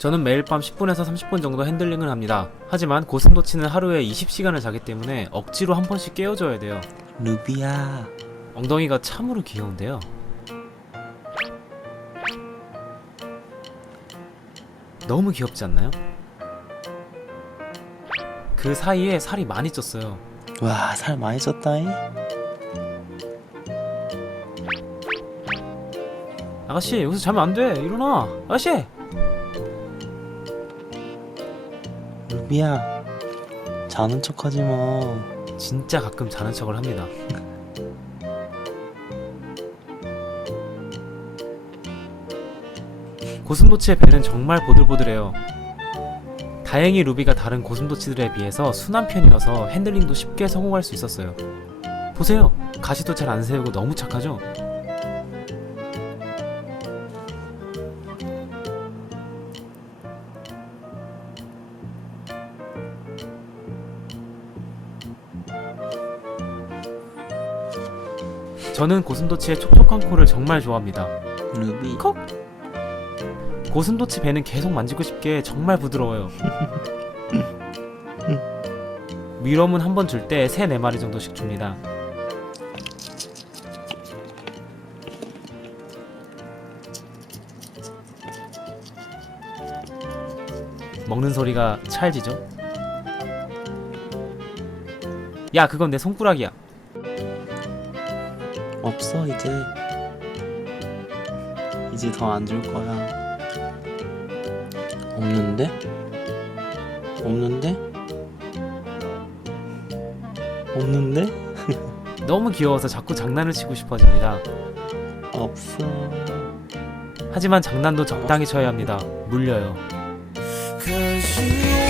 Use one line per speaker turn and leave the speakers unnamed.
저는 매일 밤 10분에서 30분 정도 핸들링을 합니다. 하지만 고슴도치는 하루에 20시간을 자기 때문에 억지로 한 번씩 깨워줘야 돼요.
루비야
엉덩이가 참으로 귀여운데요. 너무 귀엽지 않나요? 그 사이에 살이 많이 쪘어요.
와 살 많이 쪘다잉
아가씨 여기서 자면 안 돼. 일어나. 아가씨.
루비야 자는 척하지 마
진짜 가끔 자는 척을 합니다. 고슴도치의 배는 정말 보들보들해요. 다행히 루비가 다른 고슴도치들에 비해서 순한 편이어서 핸들링도 쉽게 성공할 수 있었어요. 보세요. 가시도 잘 안 세우고 너무 착하죠? 저는 고슴도치의 촉촉한 코를 정말 좋아합니다.
루비
콕! 고슴도치 배는 계속 만지고 싶게 정말 부드러워요. 위럼은 한 번 줄 때 세 네 마리 정도씩 줍니다. 먹는 소리가 찰지죠? 야, 그건 내 손가락이야.
없어 이제 이제 더 안 줄 거야 없는데? 없는데? 없는데?
너무 귀여워서 자꾸 장난을 치고 싶어집니다.
없어
하지만 장난도 적당히 쳐야 합니다. 물려요.
Cause you